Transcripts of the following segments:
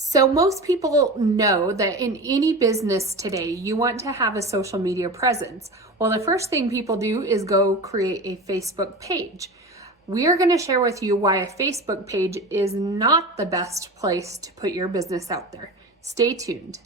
So most people know that in any business today, you want to have a social media presence. Well, the first thing people do is go create a Facebook page. We are going to share with you why a Facebook page is not the best place to put your business out there. Stay tuned.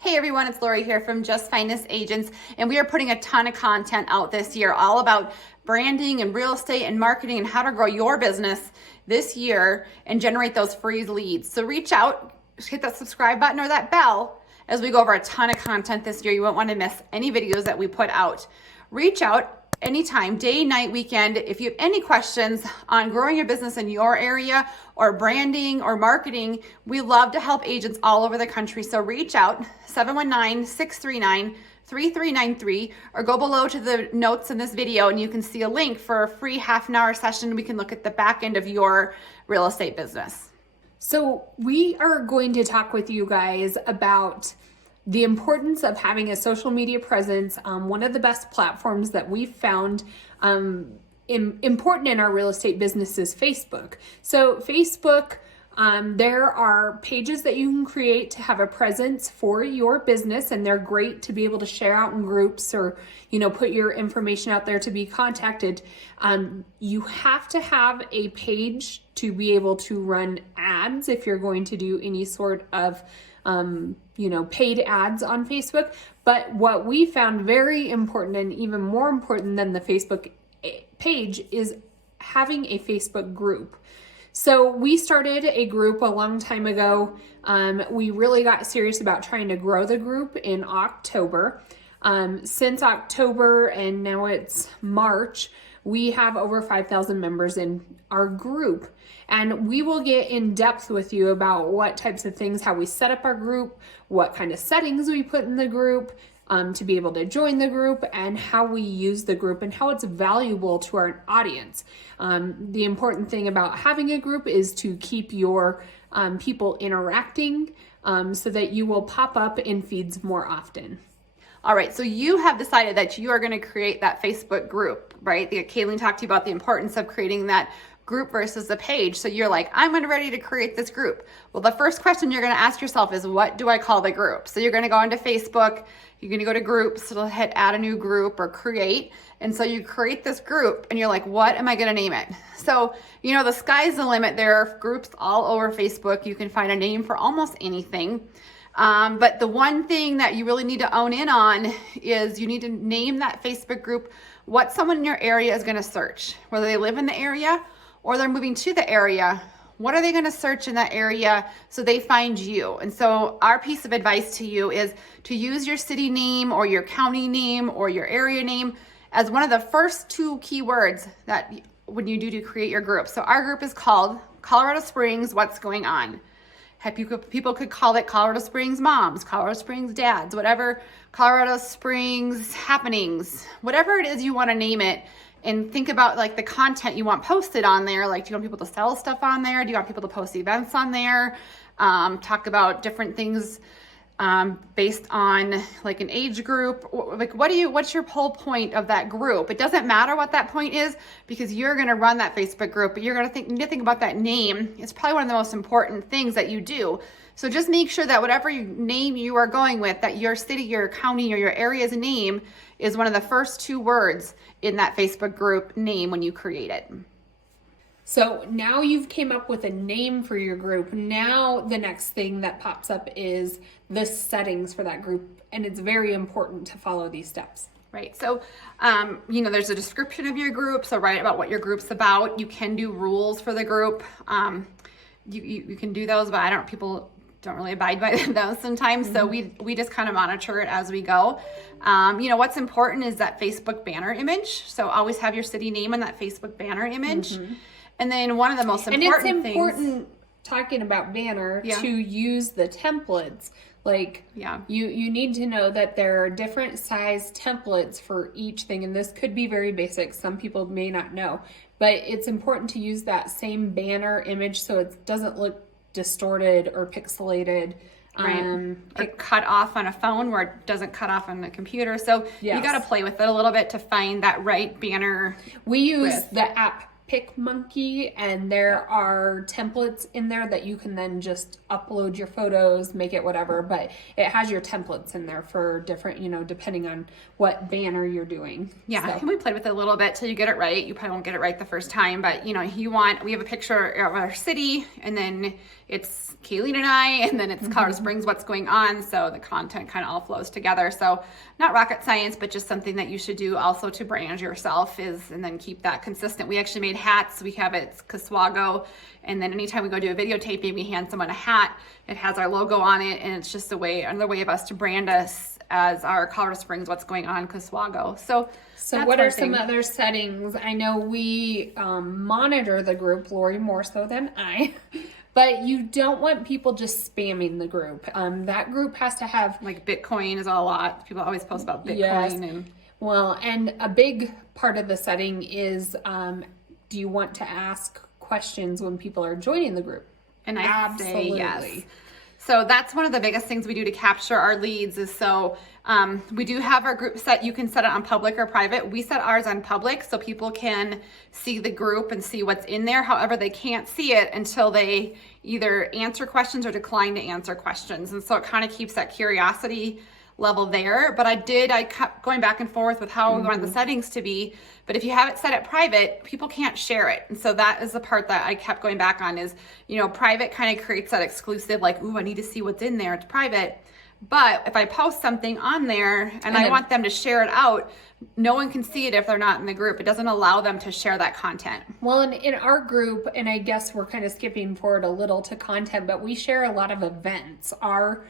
Hey everyone, it's Lori here from Just Finest Agents, and we are putting a ton of content out this year all about branding and real estate and marketing and how to grow your business this year and generate those free leads. So reach out, hit that subscribe button or that bell as we go over a ton of content this year. You won't want to miss any videos that we put out. Reach out anytime, day, night, weekend. If you have any questions on growing your business in your area or branding or marketing, we love to help agents all over the country. So reach out, 719-639-3393, or go below to the notes in this video and you can see a link for a free half-an-hour session. We can look at the back end of your real estate business. So we are going to talk with you guys about the importance of having a social media presence. One of the best platforms that we've found important in our real estate business is Facebook. So Facebook, there are pages that you can create to have a presence for your business, and they're great to be able to share out in groups or, put your information out there to be contacted. You have to have a page to be able to run ads if you're going to do any sort of paid ads on Facebook. But what we found very important, and even more important than the Facebook page, is having a Facebook group. So we started a group a long time ago. We really got serious about trying to grow the group in October. Since October, and now it's March, we have over 5,000 members in our group. And we will get in depth with you about what types of things, how we set up our group, what kind of settings we put in the group to be able to join the group, and how we use the group and how it's valuable to our audience. The important thing about having a group is to keep your people interacting so that you will pop up in feeds more often. All right, so you have decided that you are going to create that Facebook group, right? Kayleen talked to you about the importance of creating that group versus the page. So you're like, I'm ready to create this group. Well, the first question you're going to ask yourself is, what do I call the group? So you're going to go into Facebook, you're going to go to groups, it'll hit add a new group or create. And so you create this group and you're like, what am I going to name it? So, the sky's the limit. There are groups all over Facebook. You can find a name for almost anything. But the one thing that you really need to own in on is you need to name that Facebook group what someone in your area is going to search, whether they live in the area or they're moving to the area. What are they going to search in that area so they find you? And so our piece of advice to you is to use your city name or your county name or your area name as one of the first two keywords that when you do to create your group. So our group is called Colorado Springs What's Going On. People could call it Colorado Springs Moms, Colorado Springs Dads, whatever, Colorado Springs Happenings, whatever it is you want to name it. And think about like the content you want posted on there. Like, do you want people to sell stuff on there? Do you want people to post events on there? Talk about different things based on like an age group. Like, what's your whole point of that group? It doesn't matter what that point is because you're going to run that Facebook group, but you're going to need to think about that name. It's probably one of the most important things that you do. So just make sure that whatever name you are going with, that your city, your county, or your area's name is one of the first two words in that Facebook group name when you create it. So now you've came up with a name for your group. Now the next thing that pops up is the settings for that group. And it's very important to follow these steps. Right. So, there's a description of your group. So write about what your group's about. You can do rules for the group. You can do those, but people don't really abide by those sometimes. So we just kind of monitor it as we go. What's important is that Facebook banner image. So always have your city name in that Facebook banner image. And then one of the most important things. And it's important, talking about banner, to use the templates. You need to know that there are different size templates for each thing. And this could be very basic. Some people may not know. But it's important to use that same banner image so it doesn't look distorted or pixelated. Or cut off on a phone where it doesn't cut off on the computer. So you Yes. got to play with it a little bit to find that right banner. We use the app PicMonkey, and there are templates in there that you can then just upload your photos, make it whatever, but it has your templates in there for different, depending on what banner you're doing. Yeah, So, and we played with it a little bit till you get it right. You probably won't get it right the first time, but we have a picture of our city, and then it's Kayleen and I, and then it's Colorado Springs, what's going on. So the content kind of all flows together. So not rocket science, but just something that you should do also to brand yourself and then keep that consistent. We actually made hats. We have it's Caswago. And then anytime we go do a videotaping, we hand someone a hat. It has our logo on it. And it's just another way of us to brand us as our Colorado Springs, what's going on, Caswago. So what are some other settings? I know we monitor the group, Lori more so than I, but you don't want people just spamming the group. That group has to have... Like Bitcoin is a lot. People always post about Bitcoin. Yes. And Well, and a big part of the setting is, do you want to ask questions when people are joining the group? And I Absolutely. say yes. So that's one of the biggest things we do to capture our leads is we do have our group set. You can set it on public or private. We set ours on public so people can see the group and see what's in there. However, they can't see it until they either answer questions or decline to answer questions. And so it kind of keeps that curiosity level there. But I kept going back and forth with how we want the settings to be. But if you have it set at private, people can't share it. And so that is the part that I kept going back on is, private kind of creates that exclusive, like, ooh, I need to see what's in there. It's private. But if I post something on there and I want them to share it out, no one can see it if they're not in the group. It doesn't allow them to share that content. Well, in our group, and I guess we're kind of skipping forward a little to content, but we share a lot of events. Our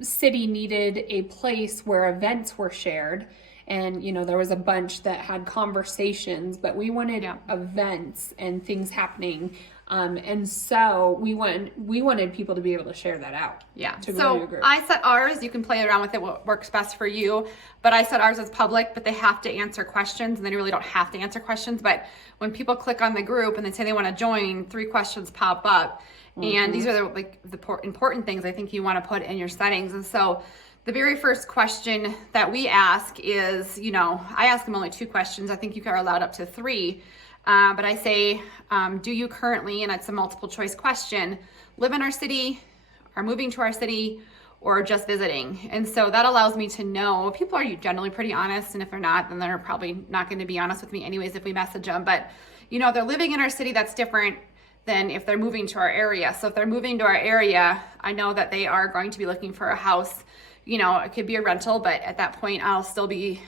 city needed a place where events were shared. And, there was a bunch that had conversations, but we wanted events and things happening. And so we wanted people to be able to share that out. Yeah. To grow your group. I set ours. You can play around with it, what works best for you. But I set ours as public, but they have to answer questions, and they really don't have to answer questions. But when people click on the group and they say they want to join, 3 questions pop up. And these are the important things I think you want to put in your settings. And so the very first question that we ask is, I ask them only 2 questions. I think you are allowed up to 3. But I say, do you currently, and it's a multiple choice question, live in our city, are moving to our city, or just visiting? And so that allows me to know, people are generally pretty honest. And if they're not, then they're probably not going to be honest with me anyways if we message them. But, if they're living in our city, that's different than if they're moving to our area. So if they're moving to our area, I know that they are going to be looking for a house. It could be a rental, but at that point, we'll still be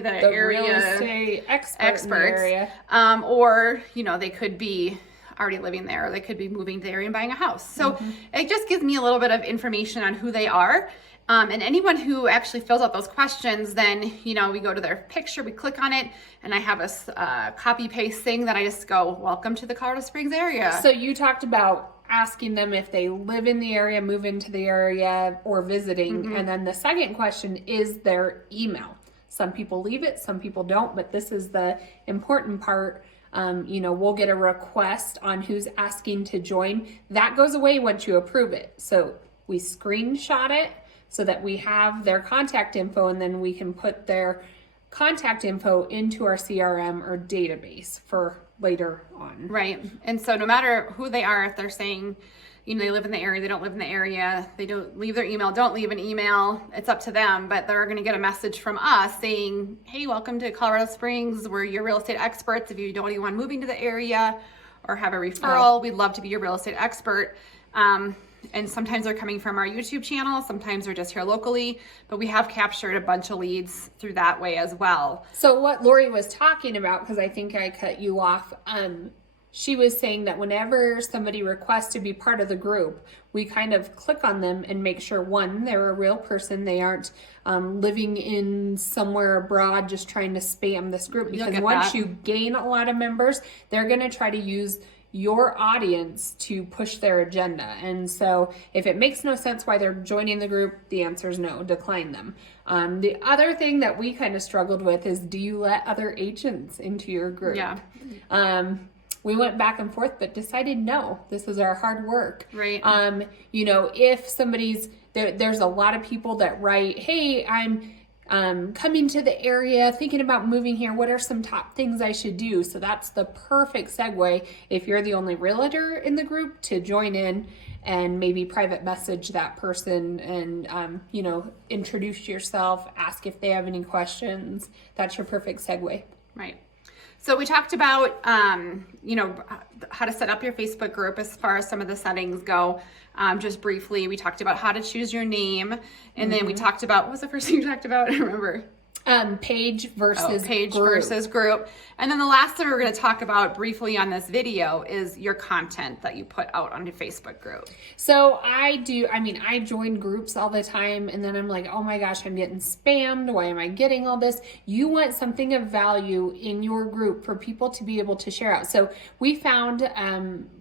the area real estate experts. In the area. Or they could be already living there, or they could be moving to the area and buying a house. So it just gives me a little bit of information on who they are. And anyone who actually fills out those questions, then, we go to their picture, we click on it, and I have a copy paste thing that I just go, welcome to the Colorado Springs area. So you talked about asking them if they live in the area, move into the area, or visiting. And then the second question is their email. Some people leave it, some people don't, but this is the important part. We'll get a request on who's asking to join. That goes away once you approve it. So we screenshot it so that we have their contact info, and then we can put their contact info into our CRM or database for later on. Right. And so no matter who they are, if they're saying, they live in the area, they don't live in the area, they don't leave their email, don't leave an email, it's up to them. But they're going to get a message from us saying, hey, welcome to Colorado Springs. We're your real estate experts. If you don't want moving to the area or have a referral, we'd love to be your real estate expert. And sometimes they're coming from our YouTube channel. Sometimes they're just here locally, but we have captured a bunch of leads through that way as well. So what Lori was talking about, because I think I cut you off, she was saying that whenever somebody requests to be part of the group, we kind of click on them and make sure, one, they're a real person. They aren't living in somewhere abroad just trying to spam this group. Because once you gain a lot of members, they're going to try to use your audience to push their agenda. And so if it makes no sense why they're joining the group, the answer is no, decline them. The other thing that we kind of struggled with is, do you let other agents into your group? Yeah. we went back and forth, but decided no, this is our hard work. Right. You know, if somebody's there's a lot of people that write, hey, I'm coming to the area, thinking about moving here. What are some top things I should do? So that's the perfect segue if you're the only realtor in the group to join in and maybe private message that person and, you know, introduce yourself, ask if they have any questions. That's your perfect segue. Right. So we talked about, you know, how to set up your Facebook group as far as some of the settings go. Just briefly, we talked about how to choose your name. And then we talked about, what was the first thing you talked about? I don't remember. Page versus page group. versus group. And then the last thing we're going to talk about briefly on this video is your content that you put out on your Facebook group. So I join groups all the time and then I'm like, oh my gosh, I'm getting spammed. Why am I getting all this? You want something of value in your group for people to be able to share out. So we found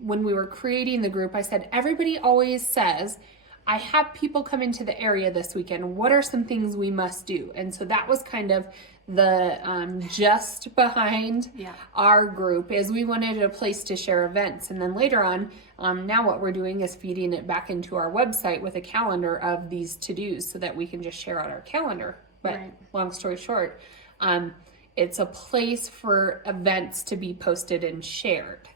when we were creating the group, I said, everybody always says, I have people come into the area this weekend. What are some things we must do? And so that was kind of the just behind our group is we wanted a place to share events. And then later on, now what we're doing is feeding it back into our website with a calendar of these to-dos so that we can just share out our calendar. But long story short, it's a place for events to be posted and shared.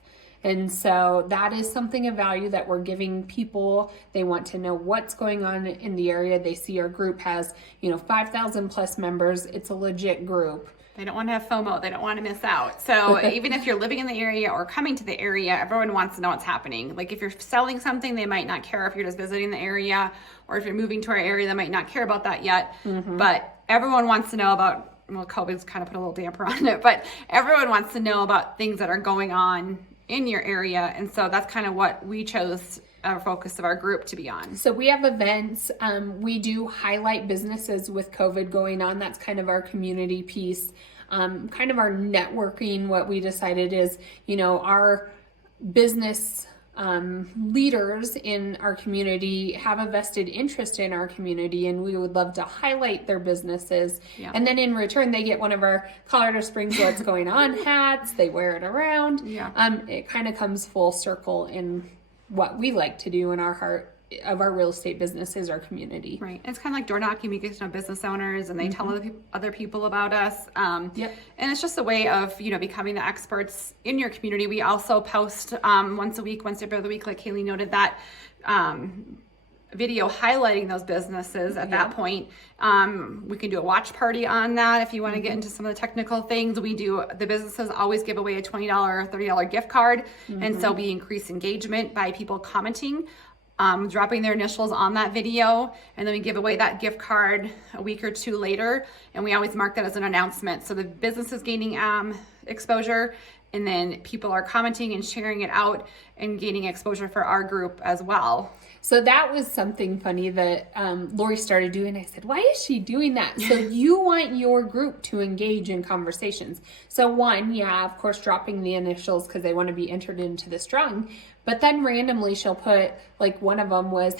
And so that is something of value that we're giving people. They want to know what's going on in the area. They see our group has, 5,000 plus members. It's a legit group. They don't want to have FOMO. They don't want to miss out. So even if you're living in the area or coming to the area, everyone wants to know what's happening. Like if you're selling something, they might not care if you're just visiting the area, or if you're moving to our area, they might not care about that yet. But everyone wants to know about, well, COVID's kind of put a little damper on it, but everyone wants to know about things that are going on in your area. And so that's kind of what we chose our focus of our group to be on. So we have events. We do highlight businesses with COVID going on. That's kind of our community piece. Kind of our networking. What we decided is, our business leaders in our community have a vested interest in our community, and we would love to highlight their businesses. And then in return, they get one of our Colorado Springs What's Going On hats. They wear it around. It kind of comes full circle in what we like to do in our heart of our real estate business is our community. Right. It's kind of like door knocking. We get to know business owners and they tell other people about us. And it's just a way of, becoming the experts in your community. We also post once every other week, like Kaylee noted, that video highlighting those businesses at that point. We can do a watch party on that if you want to get into some of the technical things. The businesses always give away a $20 or $30 gift card. And so we increase engagement by people commenting, dropping their initials on that video, and then we give away that gift card a week or two later, and we always mark that as an announcement. So the business is gaining exposure, and then people are commenting and sharing it out and gaining exposure for our group as well. So that was something funny that Lori started doing. I said, why is she doing that? So you want your group to engage in conversations. So one, of course, dropping the initials because they want to be entered into this drawing. But then randomly she'll put, like one of them was,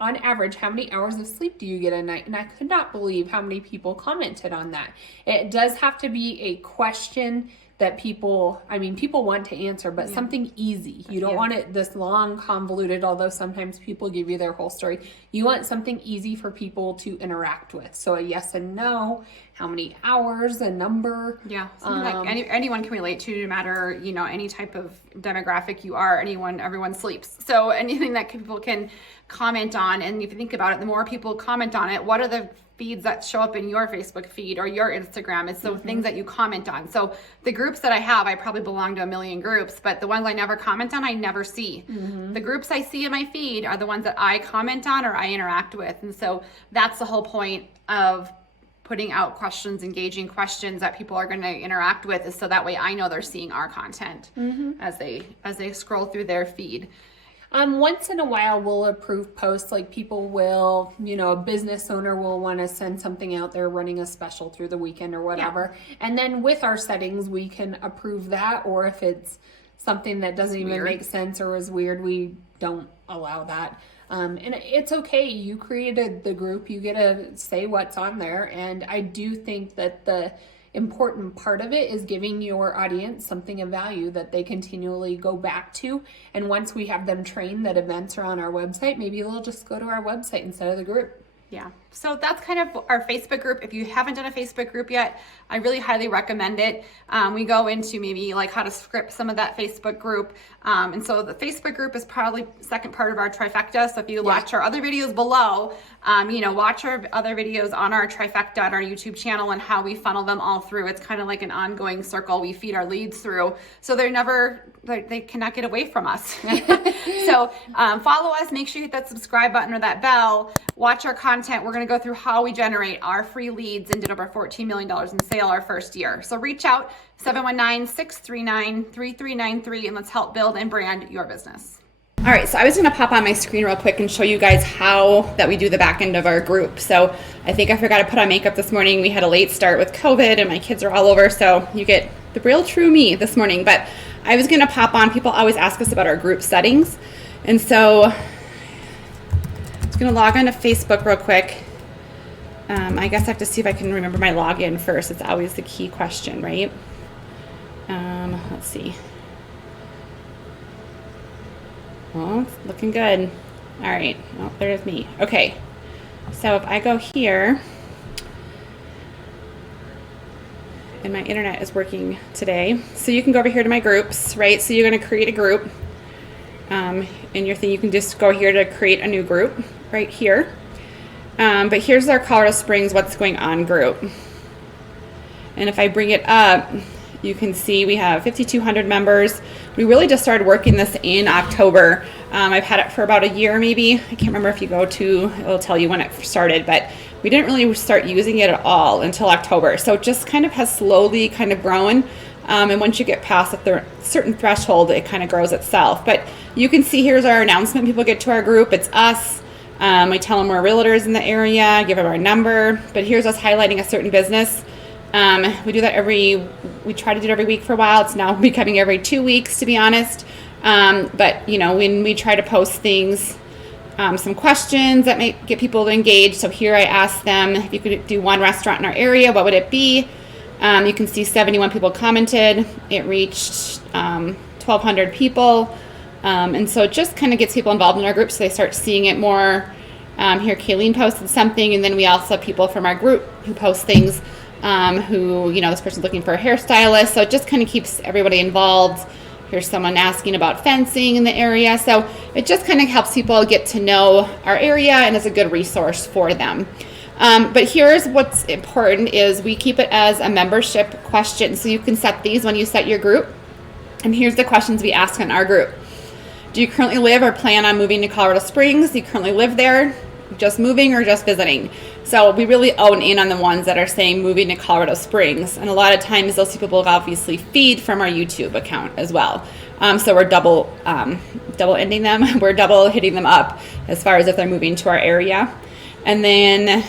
on average, how many hours of sleep do you get a night? And I could not believe how many people commented on that. It does have to be a question that people want to answer, but something easy. You don't want it this long, convoluted, although sometimes people give you their whole story. You want something easy for people to interact with. So a yes and no, how many hours, a number. Yeah, something like anyone can relate to, no matter, any type of demographic you are, everyone sleeps. So anything that people can comment on, and if you think about it, the more people comment on it, what are the feeds that show up in your Facebook feed or your Instagram? It's those things that you comment on. So the groups that I have, I probably belong to a million groups, but the ones I never comment on, I never see. The groups I see in my feed are the ones that I comment on or I interact with. And so that's the whole point of putting out questions, engaging questions that people are going to interact with, is so that way I know they're seeing our content as they scroll through their feed. Once in a while, we'll approve posts, like people will, a business owner will want to send something out. They're running a special through the weekend or whatever. And then with our settings, we can approve that. Or if it's something that doesn't even make sense or is weird, we don't allow that. And it's okay. You created the group. You get to say what's on there. And I do think that important part of it is giving your audience something of value that they continually go back to. And once we have them trained that events are on our website, maybe they'll just go to our website instead of the group. Yeah, so that's kind of our Facebook group. If you haven't done a Facebook group yet, I really highly recommend it. We go into maybe like how to script some of that Facebook group. And so the Facebook group is probably the second part of our trifecta. So if you watch our other videos below, watch our other videos on our trifecta on our YouTube channel and how we funnel them all through. It's kind of like an ongoing circle we feed our leads through. So they cannot get away from us. So follow us, make sure you hit that subscribe button or that bell, watch our content. We're gonna go through how we generate our free leads and did over $14 million in sale our first year. So reach out, 719-639-3393, and let's help build and brand your business. All right, so I was gonna pop on my screen real quick and show you guys how that we do the back end of our group. So I think I forgot to put on makeup this morning. We had a late start with COVID and my kids are all over, so you get the real true me this morning. But I was gonna pop on, people always ask us about our group settings. And so I'm just gonna log on to Facebook real quick. I guess I have to see if I can remember my login first. It's always the key question, right? Let's see. Well, it's looking good. All right, well, there's me. Okay, so if I go here, and my internet is working today, so you can go over here to my groups, right? So you're gonna create a group. In your thing, you can just go here to create a new group right here. But here's our Colorado Springs What's Going On group. And if I bring it up, you can see we have 5,200 members. We really just started working this in October. I've had it for about a year maybe. I can't remember if you go to, it'll tell you when it started, but we didn't really start using it at all until October. So it just kind of has slowly kind of grown. And once you get past a certain threshold, it kind of grows itself. But you can see here's our announcement. People get to our group. It's us. We tell them we're realtors in the area, give them our number. But here's us highlighting a certain business. We do that we try to do it every week for a while. It's now becoming every 2 weeks, to be honest. But when we try to post things, some questions that may get people engaged. So here I asked them if you could do one restaurant in our area, what would it be? You can see 71 people commented. It reached 1,200 people. And so it just kind of gets people involved in our group so they start seeing it more. Here Kayleen posted something, and then we also have people from our group who post things who, this person's looking for a hairstylist. So it just kind of keeps everybody involved. Here's someone asking about fencing in the area. So it just kind of helps people get to know our area and is a good resource for them. But here's what's important is we keep it as a membership question. So you can set these when you set your group. And here's the questions we ask in our group. Do you currently live or plan on moving to Colorado Springs? Do you currently live there? Just moving or just visiting? So we really own in on the ones that are saying moving to Colorado Springs. And a lot of times those people will obviously feed from our YouTube account as well. So we're double ending them. We're double hitting them up as far as if they're moving to our area. And then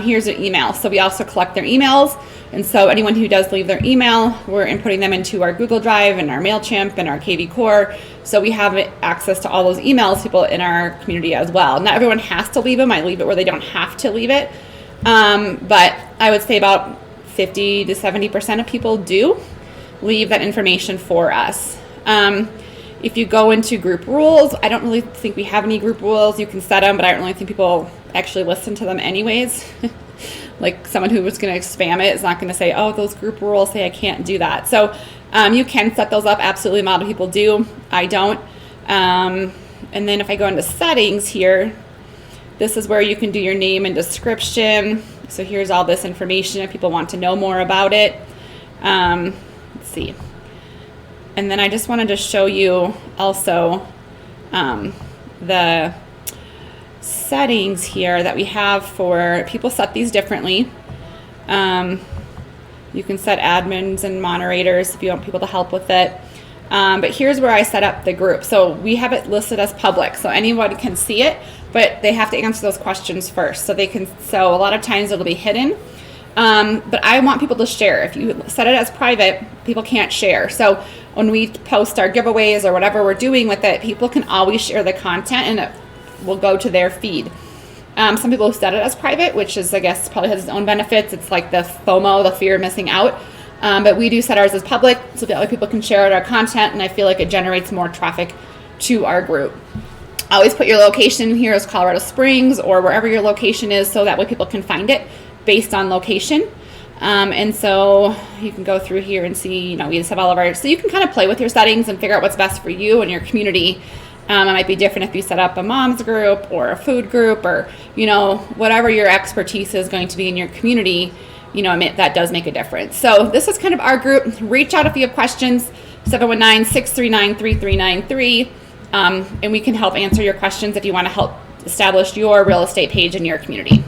here's an email. So we also collect their emails. And so anyone who does leave their email, we're inputting them into our Google Drive and our MailChimp and our KV Core. So we have access to all those emails, people in our community as well. Not everyone has to leave them. I leave it where they don't have to leave it. But I would say about 50 to 70% of people do leave that information for us. If you go into group rules, I don't really think we have any group rules. You can set them, but I don't really think people actually listen to them anyways. Like someone who was going to spam it is not going to say, oh, those group rules say I can't do that. So you can set those up. Absolutely, a lot of people do. I don't. And then if I go into settings here, this is where you can do your name and description. So here's all this information if people want to know more about it. Let's see. And then I just wanted to show you also the settings here that we have for people. Set these differently. You can set admins and moderators if you want people to help with it. But here's where I set up the group. So we have it listed as public, so anyone can see it, but they have to answer those questions first. So a lot of times it'll be hidden. But I want people to share. If you set it as private, people can't share. So when we post our giveaways or whatever we're doing with it, people can always share the content and it will go to their feed. Some people set it as private, which is, I guess, probably has its own benefits. It's like the FOMO, the fear of missing out. But we do set ours as public so that other people can share our content, and I feel like it generates more traffic to our group. Always put your location here as Colorado Springs or wherever your location is, so that way people can find it based on location. And so you can go through here and see, we just have all of our, so you can kind of play with your settings and figure out what's best for you and your community. It might be different if you set up a mom's group or a food group or, whatever your expertise is going to be in your community, that does make a difference. So this is kind of our group. Reach out if you have questions, 719-639-3393. And we can help answer your questions if you want to help establish your real estate page in your community.